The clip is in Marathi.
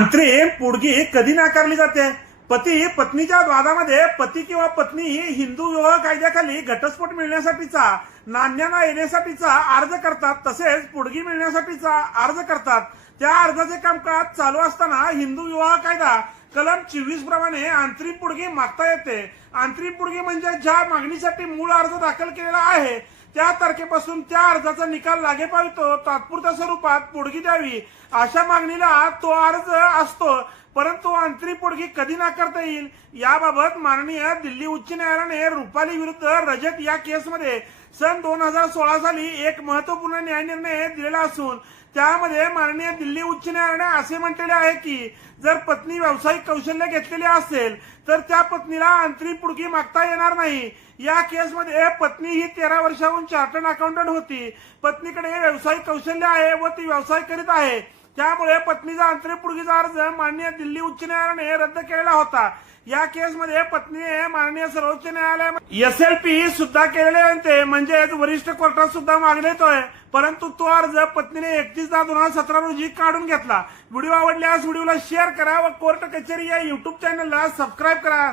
अंतरिम पोटगी कधी नाकारली जाते? पती पत्नीच्या वादामध्ये पती किंवा पत्नी ही हिंदू विवाह कायद्याखाली घटस्फोट मिळण्यासाठीचा, नांद्यांना येण्यासाठीचा अर्ज करतात, तसेच पोटगी मिळण्यासाठीचा अर्ज करतात. त्या अर्जाचे कामकाज चालू असताना हिंदू विवाह कायदा कलम 24 प्रमाणे अंतरिम पोटगी मागता येते. अंतरिम पोटगी म्हणजे ज्या मागणीसाठी मूळ अर्ज दाखल केलेला आहे त्या तारखेपासून त्या अर्जाचा निकाल लागेपावितो तात्पुरत्या स्वरूपात पोटगी द्यावी अशा मागणीला तो अर्ज असतो. परंतु अंतरिम पोटगी कधी नाकारता येईल याबाबत माननीय दिल्ली उच्च न्यायालयाने रुपाली विरुद्ध रजत या केसमध्ये सन 2016 साली एक महत्वपूर्ण न्यायनिर्णय दिलेला असून त्यामध्ये माननीय दिल्ली उच्च न्यायालयाने असे म्हटलेले आहे की जर पत्नी व्यावसायिक कौशल्य घेतलेले असेल तर त्या पत्नीला अंतरिम पोटगी मागता येणार नाही. या केसमध्ये पत्नी ही 13 वर्षाहून चार्टर्ड अकाउंटंट होती. पत्नीकडे व्यावसायिक कौशल्य आहे व ती व्यवसाय करीत आहे. त्यामुळे पत्नीचा अंतरिम पोटगीचा अर्ज माननीय दिल्ली उच्च न्यायालयाने रद्द केलेला होता. या केसमध्ये पत्नीने माननीय सर्वोच्च न्यायालयामध्ये SLP सुद्धा केलेले होते, म्हणजेच वरिष्ठ कोर्टात सुद्धा मागणी येतोय. परंतु तो अर्ज पत्नीने 31/10/2017 रोजी काढून घेतला. व्हिडिओ आवडल्यास व्हिडिओला शेअर करा व कोर्ट कचेरी या युट्यूब चॅनलला सबस्क्राईब करा.